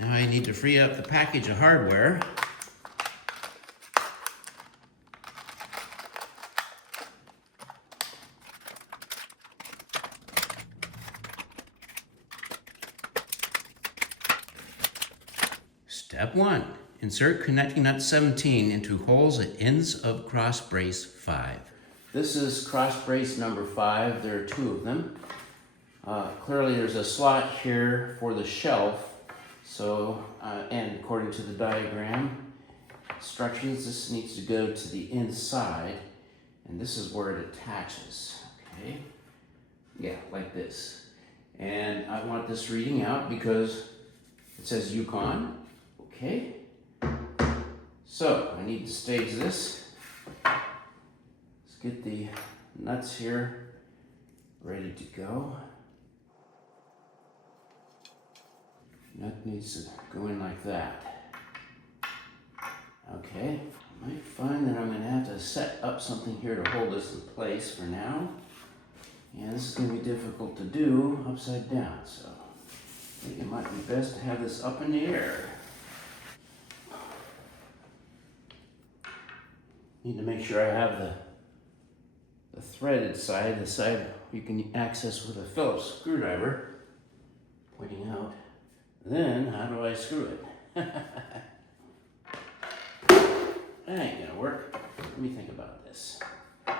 Now I need to free up the package of hardware. Step 1. Insert connecting nut 17 into holes at ends of cross brace 5. This is cross brace number 5. There are 2 of them. Clearly there's a slot here for the shelf. So, and according to the diagram instructions, this needs to go to the inside. And this is where it attaches. Okay? Yeah, like this. And I want this reading out because it says Yukon. Okay, so I need to stage this. Let's get the nuts here ready to go. Nut needs to go in like that. Okay, I might find that I'm going to have to set up something here to hold this in place for now. And this is going to be difficult to do upside down, so I think it might be best to have this up in the air. Need to make sure I have the threaded side, the side you can access with a Phillips screwdriver, pointing out. Then, how do I screw it? That ain't gonna work. Let me think about this. All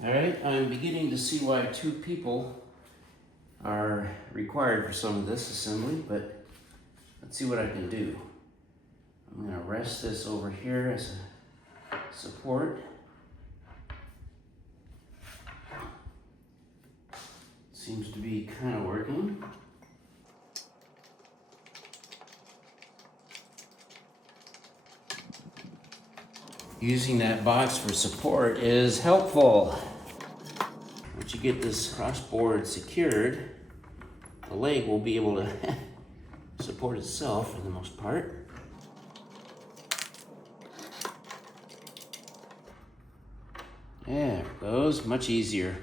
right, I'm beginning to see why 2 people are required for some of this assembly, but let's see what I can do. I'm gonna rest this over here as a support. Seems to be kind of working. Using that box for support is helpful. Once you get this crossboard secured, the leg will be able to support itself for the most part. There it goes, much easier.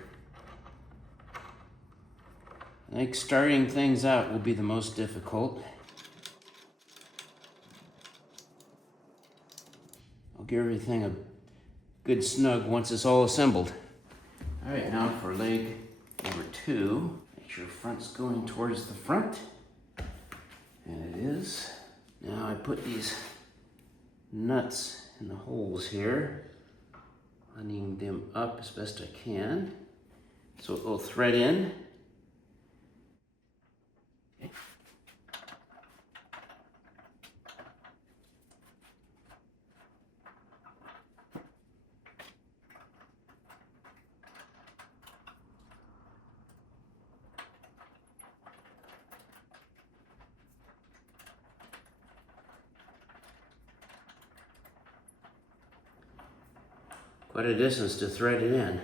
I think starting things out will be the most difficult. I'll give everything a good snug once it's all assembled. All right, now for leg number 2. Make sure front's going towards the front. And it is. Now I put these nuts in the holes here, lining them up as best I can so it will thread in. Okay. Quite a distance to thread it in.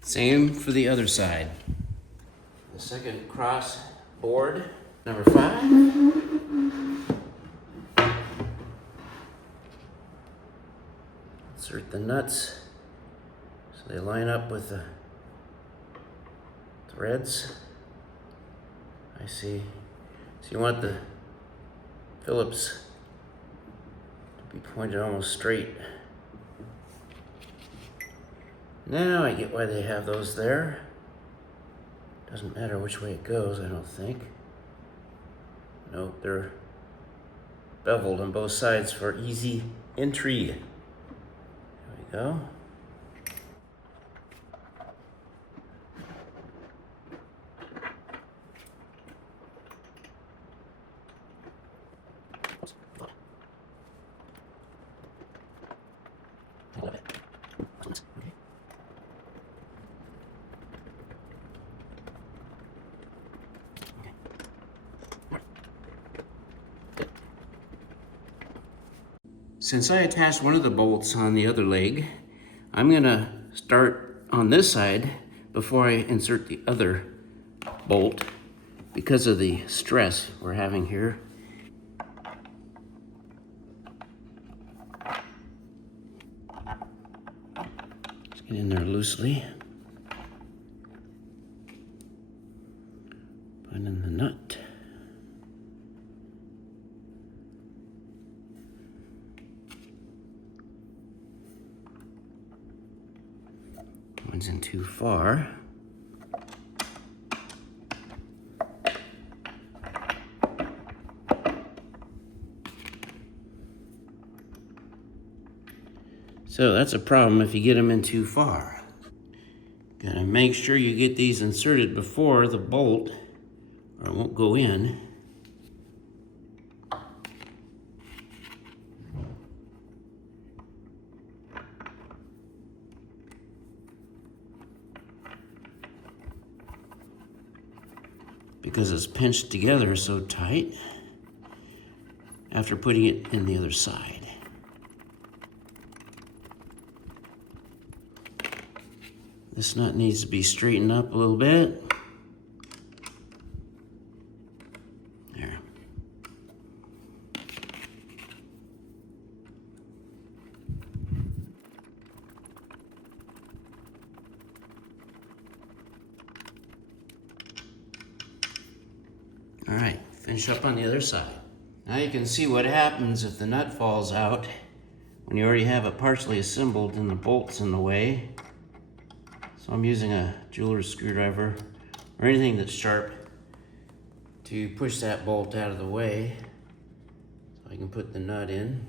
Same for the other side. The second cross board, number 5. Insert the nuts so they line up with the threads. I see. So you want the Phillips to be pointed almost straight. Now I get why they have those there. Doesn't matter which way it goes, I don't think. Nope, they're beveled on both sides for easy entry. There we go. Since I attached one of the bolts on the other leg, I'm gonna start on this side before I insert the other bolt because of the stress we're having here. Just Get in there loosely. Put in the nut. One's in too far. So that's a problem if you get them in too far. Gotta make sure you get these inserted before the bolt or it won't go in. Because it's pinched together so tight after putting it in the other side. This nut needs to be straightened up a little bit. There. All right, finish up on the other side. Now you can see what happens if the nut falls out when you already have it partially assembled and the bolt's in the way. So I'm using a jeweler's screwdriver or anything that's sharp to push that bolt out of the way so I can put the nut in.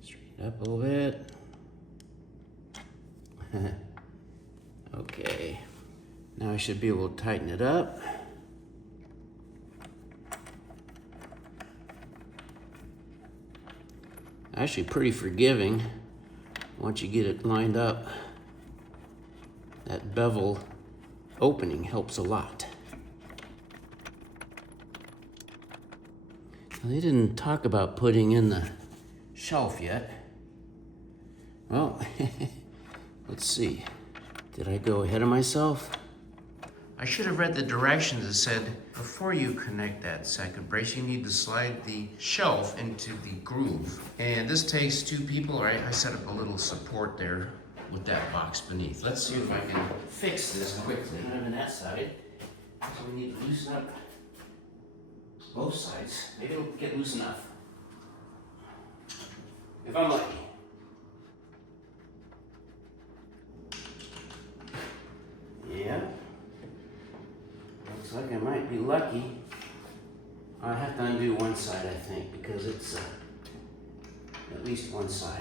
Straighten up a little bit. Okay. Now I should be able to tighten it up. Actually pretty forgiving. Once you get it lined up, that bevel opening helps a lot. Now, they didn't talk about putting in the shelf yet. Well, let's see. Did I go ahead of myself? I should have read the directions that said before you connect that second brace, you need to slide the shelf into the groove. And this takes two people, right? I set up a little support there with that box beneath. Let's see if I can fix this quickly. I'm on that side, so we need to loosen up both sides. Maybe it'll get loose enough. If I'm lucky. Yeah. Looks like I might be lucky. I have to undo one side, I think, because it's at least one side.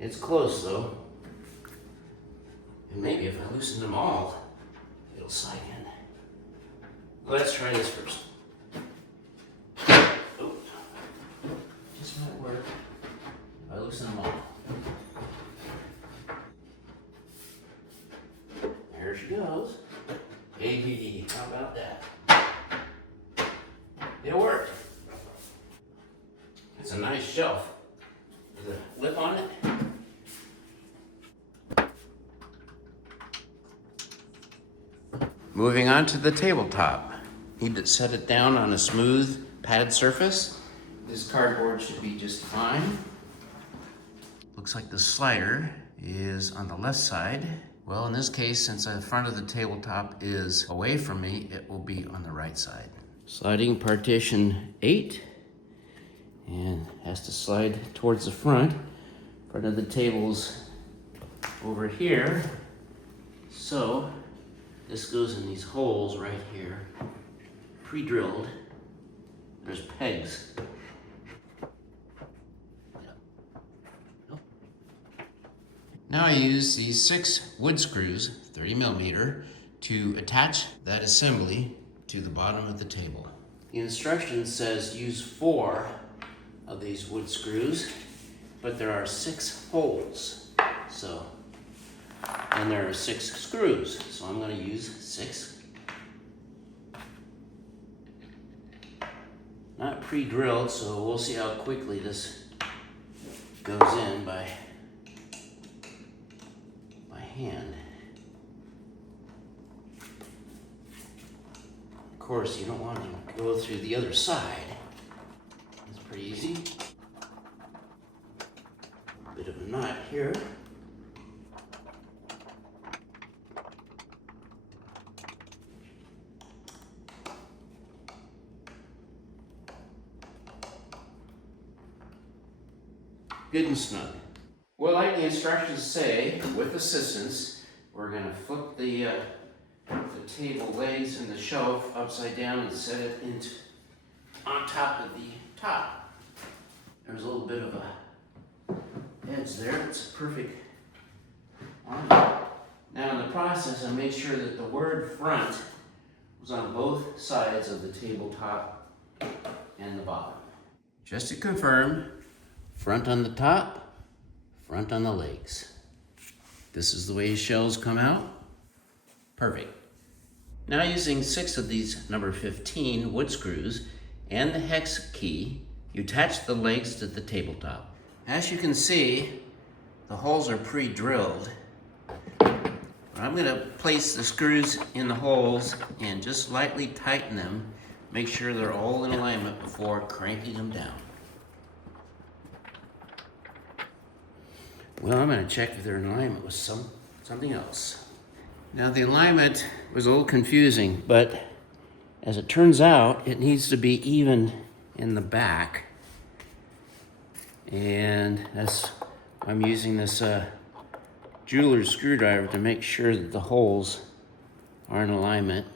It's close though. And maybe if I loosen them all, it'll slide in. Let's try this first. Oh, just might work. I loosen them all. There she goes. ADD, how about that? It worked. It's a nice shelf. There's a lip on it. Moving on to the tabletop. Need to set it down on a smooth padded surface. This cardboard should be just fine. Looks like the slider is on the left side. Well, in this case, since the front of the tabletop is away from me, it will be on the right side. Sliding partition 8, and has to slide towards the front. Front of the table's over here. So this goes in these holes right here, pre-drilled. There's pegs. Now I use these 6 wood screws, 30mm, to attach that assembly to the bottom of the table. The instruction says use 4 of these wood screws, but there are 6 holes. So, and there are 6 screws, so I'm going to use 6. Not pre-drilled, so we'll see how quickly this goes in by hand. Of course, you don't want to go through the other side. It's pretty easy. A bit of a knot here. Good and snug. Well, like the instructions say, with assistance, we're going to flip the table legs and the shelf upside down and set it on top of the top. There's a little bit of a edge there. It's a perfect line. Now in the process, I made sure that the word front was on both sides of the tabletop and the bottom. Just to confirm, front on the top, front on the legs. This is the way shells come out. Perfect. Now using 6 of these number 15 wood screws and the hex key, you attach the legs to the tabletop. As you can see, the holes are pre-drilled. I'm going to place the screws in the holes and just lightly tighten them. Make sure they're all in alignment before cranking them down. Well, I'm going to check if they're in alignment with something else. Now the alignment was a little confusing, but as it turns out, it needs to be even in the back. And I'm using this jeweler's screwdriver to make sure that the holes are in alignment.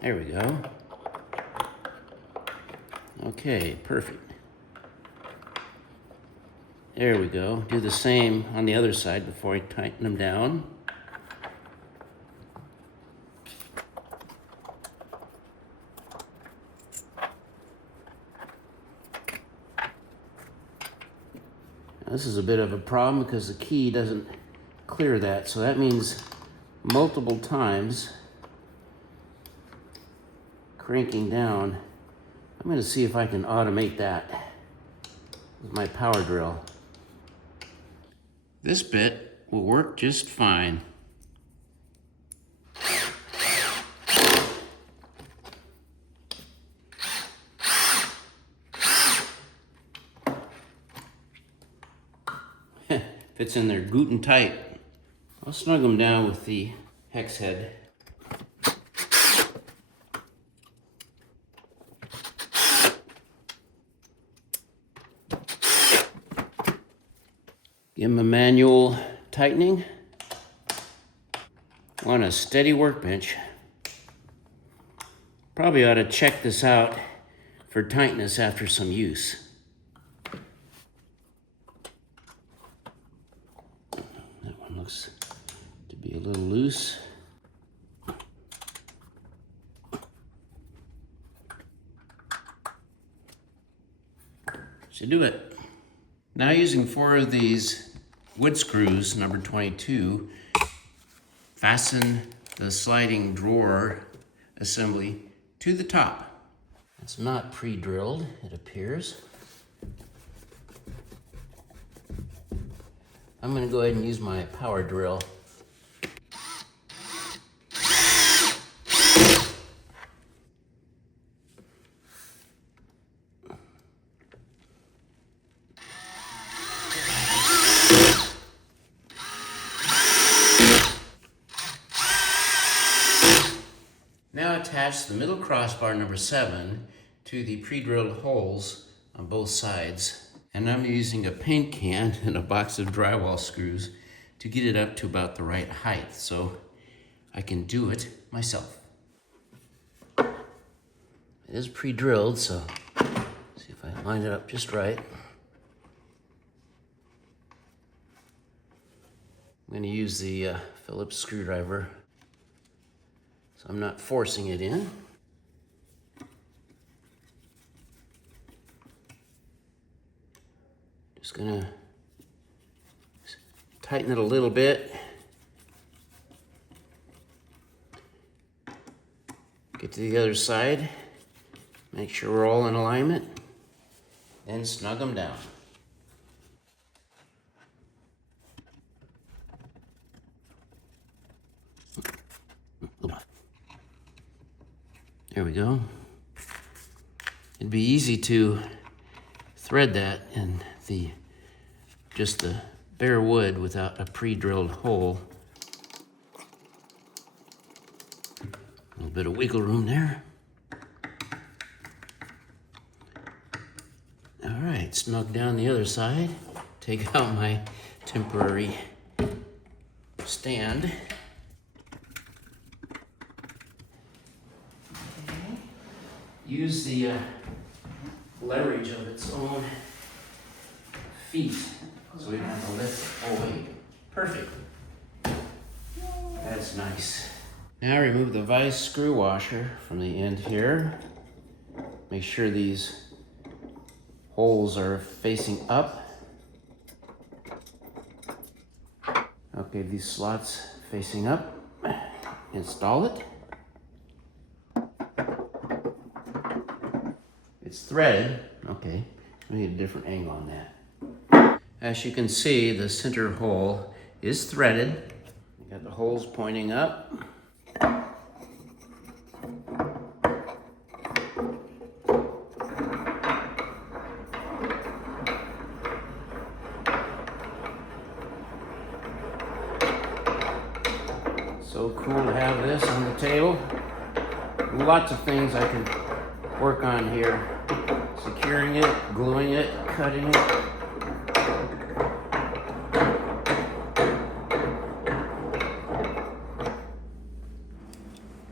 There we go. Okay, perfect. There we go. Do the same on the other side before I tighten them down. Now, this is a bit of a problem because the key doesn't clear that, so that means multiple times cranking down. I'm going to see if I can automate that with my power drill. This bit will work just fine. Fits in there good and tight. I'll snug them down with the hex head. Give them a manual tightening on a steady workbench. Probably ought to check this out for tightness after some use. That one looks to be a little loose. Should do it. Now using 4 of these wood screws, number 22, fasten the sliding drawer assembly to the top. It's not pre-drilled, it appears. I'm going to go ahead and use my power drill. Now attach the middle crossbar number 7 to the pre-drilled holes on both sides. And I'm using a paint can and a box of drywall screws to get it up to about the right height so I can do it myself. It is pre-drilled, so see if I line it up just right. I'm going to use the Phillips screwdriver, so I'm not forcing it in. Just going to tighten it a little bit. Get to the other side. Make sure we're all in alignment. Then snug them down. There we go. It'd be easy to thread that in just the bare wood without a pre-drilled hole. A little bit of wiggle room there. All right, snug down the other side. Take out my temporary stand. Use the leverage of its own feet so we don't have to lift the whole weight. Perfect. That's nice. Now remove the vise screw washer from the end here. Make sure these holes are facing up. Okay, these slots facing up. Install it. It's threaded. Okay, we need a different angle on that. As you can see, the center hole is threaded. You got the holes pointing up. So cool to have this on the table. Lots of things I can work on here. Securing it, gluing it, cutting it.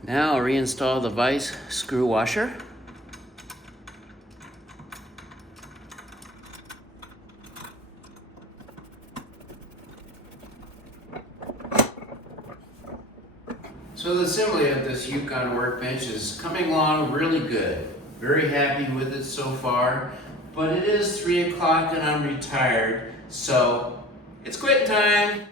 Now I'll reinstall the vise screw washer. So the assembly of this Yukon workbench is coming along really good. Very happy with it so far, but it is 3 o'clock and I'm retired, so it's quitting time.